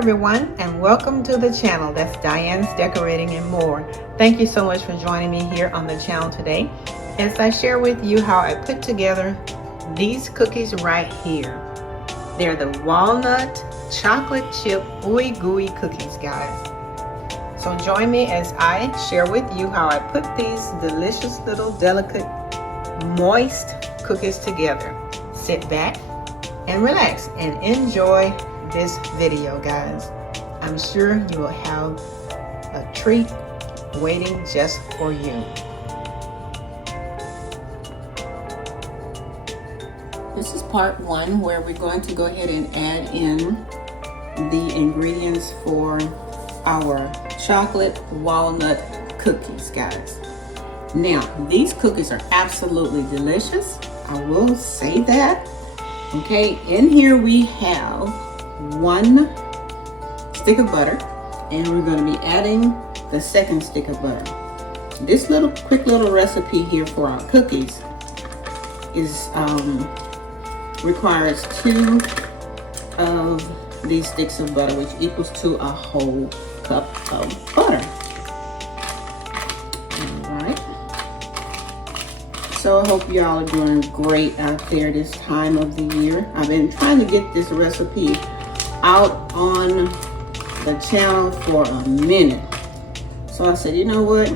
everyone, and welcome to the channel. That's Diane's Decorating and More. Thank you so much for joining me here on the channel today as I share with you how I put together these cookies right here. They're the walnut chocolate chip ooey gooey cookies, guys. So join me as I share with you how I put these delicious little delicate moist cookies together. Sit back and relax and enjoy this video, guys. I'm sure you will have a treat waiting just for you. This is part one, where we're going to go ahead and add in the ingredients for our chocolate walnut cookies, guys. Now, these cookies are absolutely delicious. I will say that. Okay, in here we have 1 stick of butter, and we're going to be adding the second stick of butter. This quick little recipe here for our cookies is requires 2 of these sticks of butter, which equals to a whole cup of butter. All right. So I hope y'all are doing great out there this time of the year. I've been trying to get this recipe out on the channel for a minute. So I said, you know what?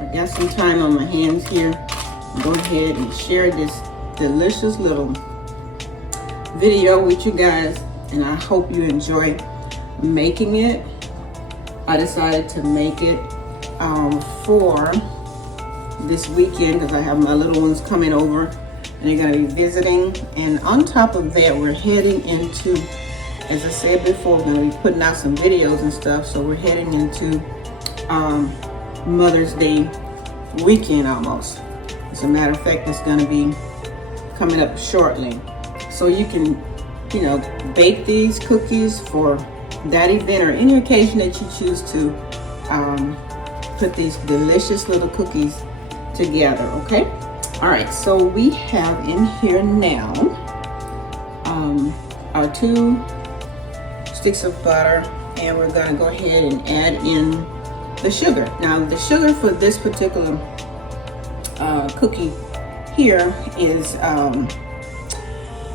I got some time on my hands here. Go ahead and share this delicious little video with you guys, and I hope you enjoy making it. I decided to make it for this weekend because I have my little ones coming over and they're going to be visiting. And on top of that, we're heading into, as I said before, we're going to be putting out some videos and stuff. So we're heading into Mother's Day weekend almost. As a matter of fact, it's going to be coming up shortly. So you can, bake these cookies for that event or any occasion that you choose to put these delicious little cookies together, okay? All right, so we have in here now our 2 sticks of butter, and we're gonna go ahead and add in the sugar. Now, the sugar for this particular cookie here is,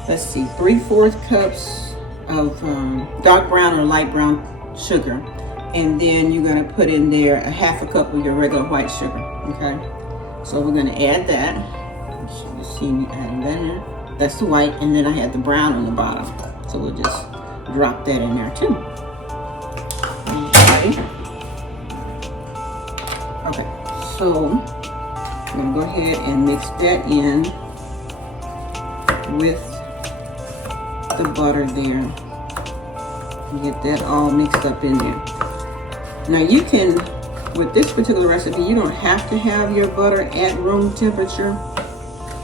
let's see, 3/4 cups of dark brown or light brown sugar, and then you're gonna put in there a 1/2 cup of your regular white sugar, okay? So we're gonna add that. You see me adding that in. That's the white, and then I had the brown on the bottom. So we'll just drop that in there too. Okay, so I'm gonna go ahead and mix that in with the butter there. Get that all mixed up in there. Now you can, with this particular recipe, you don't have to have your butter at room temperature.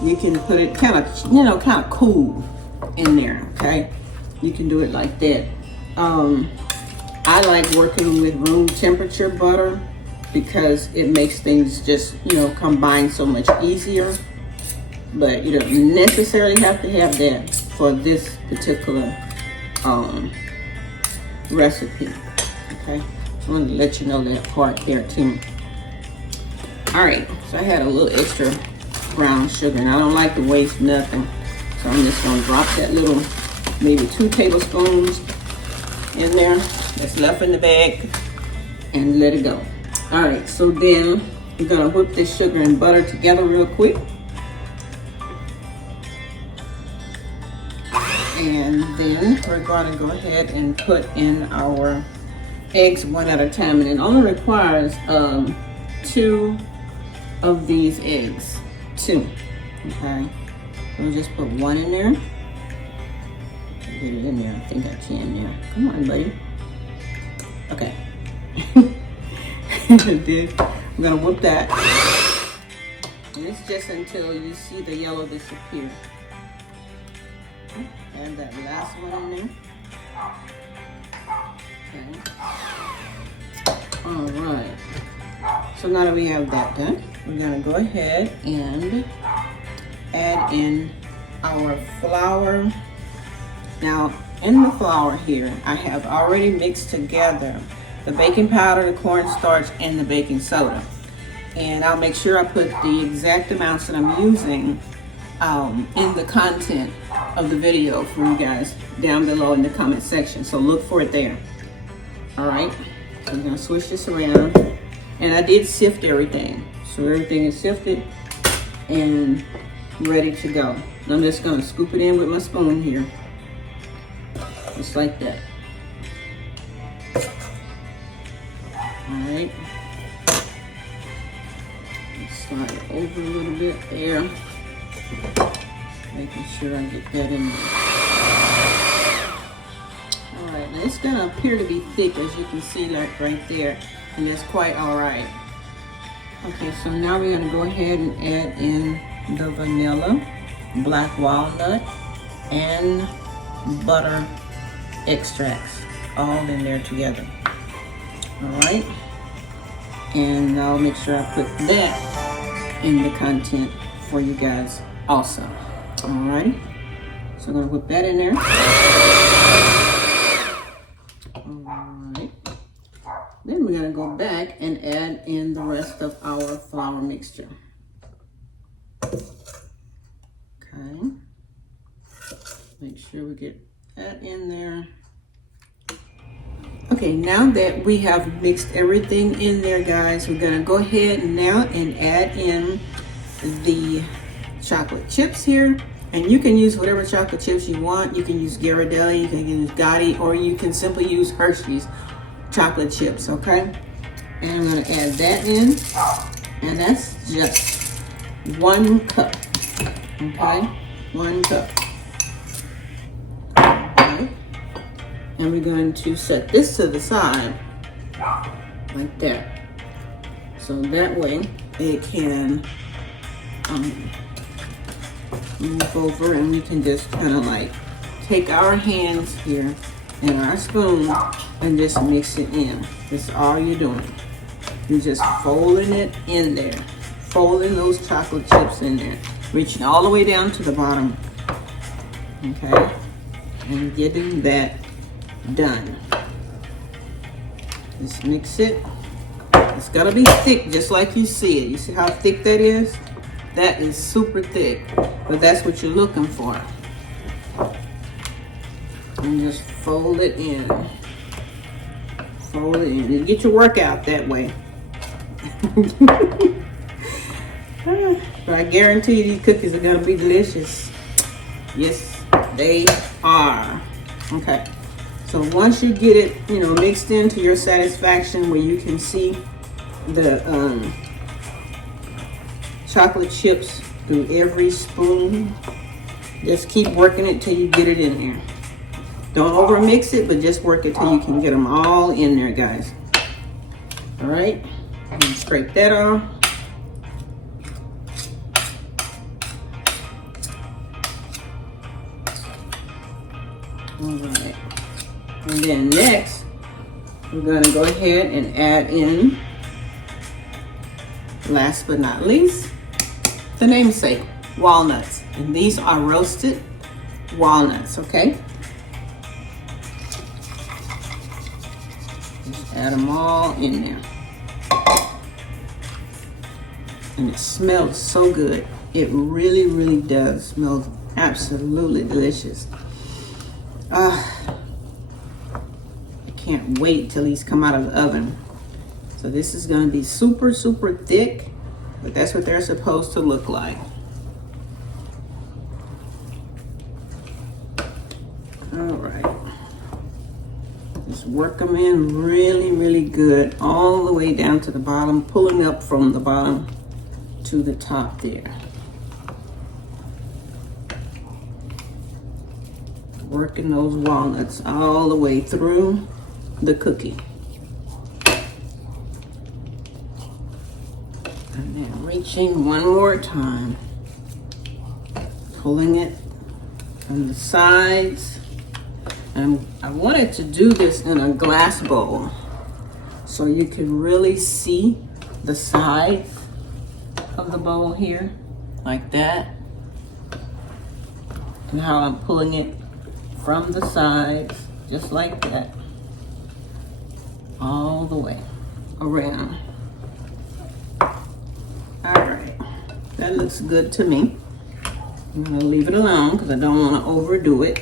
You can put it kind of cool in there, okay? You can do it like that. I like working with room temperature butter because it makes things just, combine so much easier. But you don't necessarily have to have that for this particular recipe, okay? I wanted to let you know that part there too. All right, so I had a little extra brown sugar, and I don't like to waste nothing, so I'm just gonna drop that little, maybe 2 tablespoons in there that's left in the bag, and let it go. All right, so then we're gonna whip this sugar and butter together real quick, and then we're gonna go ahead and put in our eggs one at a time, and it only requires 2 of these eggs. 2, okay? So we'll just put 1 in there. Get it in there. I think I can now. Come on, buddy. Okay. I'm gonna whip that, and it's just until you see the yellow disappear. And that last one in there. Okay. All right. So now that we have that done, we're gonna go ahead and add in our flour Now, in the flour here, I have already mixed together the baking powder, the cornstarch, and the baking soda. And I'll make sure I put the exact amounts that I'm using in the content of the video for you guys down below in the comment section. So look for it there. All right, so I'm gonna switch this around. And I did sift everything. So everything is sifted and ready to go. And I'm just gonna scoop it in with my spoon here. Just like that. All right. Slide it over a little bit there. Making sure I get that in there. All right, now it's gonna appear to be thick, as you can see, like right there, and that's quite all right. Okay, so now we're gonna go ahead and add in the vanilla, black walnut, and butter extracts all in there together. All right, and I'll make sure I put that in the content for you guys also. All right, so I'm gonna put that in there. All right, then we're gonna go back and add in the rest of our flour mixture. Okay, make sure we get that in there. Okay, now that we have mixed everything in there, guys, we're gonna go ahead now and add in the chocolate chips here. And you can use whatever chocolate chips you want. You can use Ghirardelli, you can use Gotti, or you can simply use Hershey's chocolate chips, okay? And I'm gonna add that in, and that's just 1 cup, okay? 1 cup. Okay. And we're going to set this to the side, like that. So that way it can move over, and we can just kind of like take our hands here and our spoon and just mix it in. That's all you're doing. You're just folding it in there, folding those chocolate chips in there, reaching all the way down to the bottom, okay, and getting that done. Just mix it. It's gotta be thick, just like you see it. You see how thick that is? That is super thick, but that's what you're looking for. And just fold it in. Fold it in. You get your workout that way. But I guarantee you these cookies are gonna be delicious. Yes, they are. Okay. So once you get it, mixed into your satisfaction, where you can see the chocolate chips through every spoon, just keep working it till you get it in there. Don't over mix it, but just work it till you can get them all in there, guys. All right, and scrape that off. All right, and then next we're going to go ahead and add in, last but not least, the namesake, walnuts. And these are roasted walnuts, okay? Just add them all in there. And it smells so good. It really, really does smell absolutely delicious. I can't wait till these come out of the oven. So this is going to be super, super thick, but that's what they're supposed to look like. All right. Just work them in really, really good, all the way down to the bottom, pulling up from the bottom to the top there. Working those walnuts all the way through the cookie. And then reaching one more time, pulling it from the sides. And I wanted to do this in a glass bowl so you can really see the sides of the bowl here, like that, and how I'm pulling it from the sides, just like that, all the way around. All right, that looks good to me. I'm gonna leave it alone because I don't want to overdo it.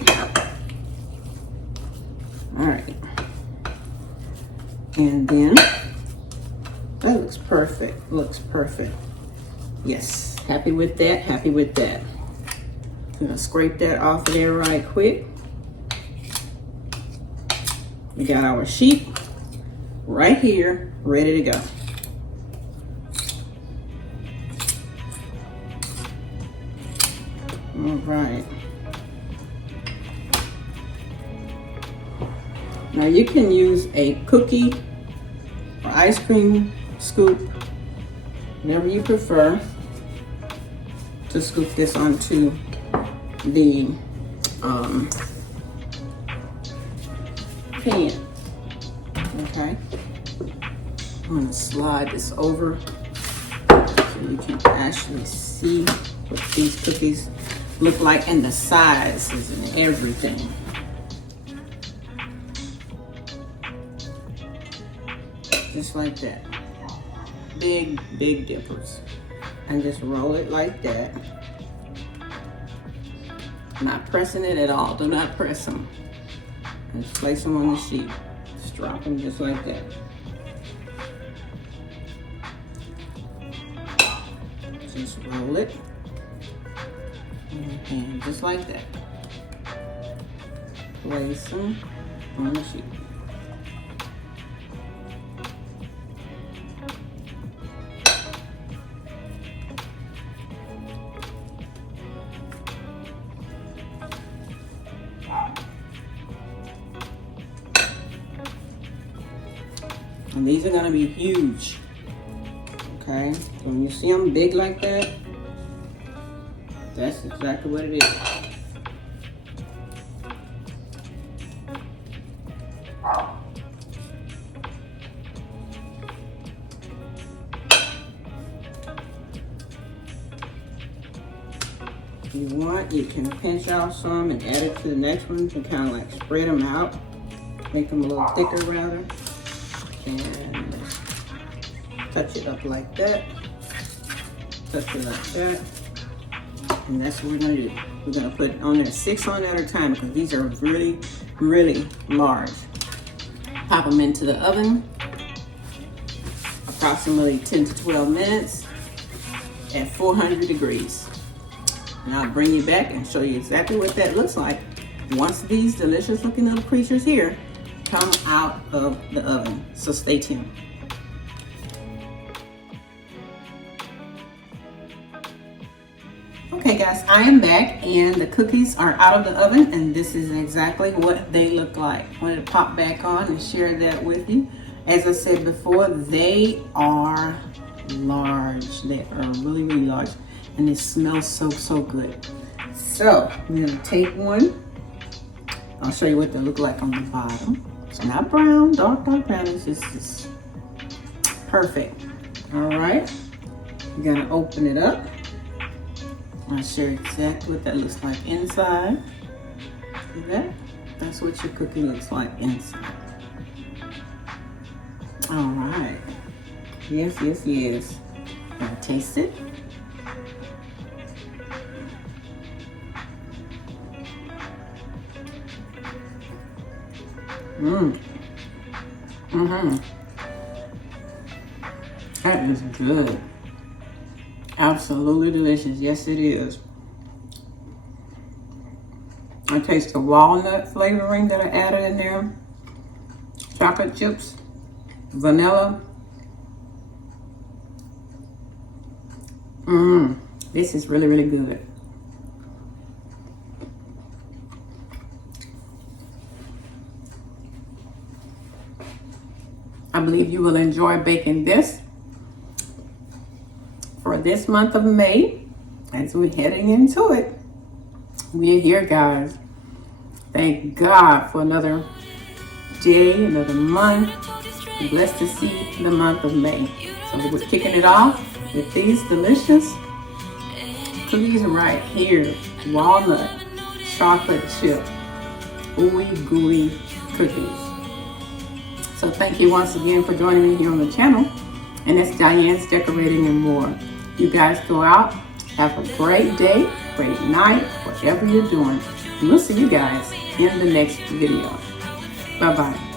All right, and then that looks perfect. Looks perfect. Yes, happy with that. Happy with that. I'm gonna scrape that off of there right quick. We got our sheet right here, ready to go. All right. Now you can use a cookie or ice cream scoop, whatever you prefer, to scoop this onto the pan. Okay. I'm going to slide this over so you can actually see what these cookies look like and the sizes and everything. Just like that. Big, big dippers. And just roll it like that. Not pressing it at all. Do not press them. And just place them on the sheet. Just drop them just like that. Just roll it. And just like that. Place them on the sheet. And these are going to be huge. Okay, when you see them big like that, that's exactly what it is. If you want, you can pinch off some and add it to the next one to kind of like spread them out, make them a little thicker rather. And touch it up like that, touch it like that, and that's what we're gonna do. We're gonna put on there 6 on at a time because these are really, really large. Pop them into the oven, approximately 10 to 12 minutes at 400 degrees. And I'll bring you back and show you exactly what that looks like once these delicious looking little creatures here come out of the oven. So stay tuned. Okay guys, I am back and the cookies are out of the oven and this is exactly what they look like. I wanted to pop back on and share that with you. As I said before, they are large. They are really, really large and they smell so, so good. So I'm gonna take one. I'll show you what they look like on the bottom. So not brown, dark brown, it's just perfect. All right, you're gonna open it up. I'll show you exactly what that looks like inside. See that? That's what your cookie looks like inside. All right, yes, yes, yes. Gonna taste it. That is good. Absolutely delicious. Yes, it is. I taste the walnut flavoring that I added in there. Chocolate chips, vanilla. This is really, really good. I believe you will enjoy baking this for this month of May as we're heading into it. We're here, guys. Thank God for another day, another month. I'm blessed to see the month of May. So we're kicking it off with these delicious cookies right here. Walnut chocolate chip ooey gooey cookies. So thank you once again for joining me here on the channel. And it's Diane's Decorating and More. You guys go out, have a great day, great night, whatever you're doing. And we'll see you guys in the next video. Bye-bye.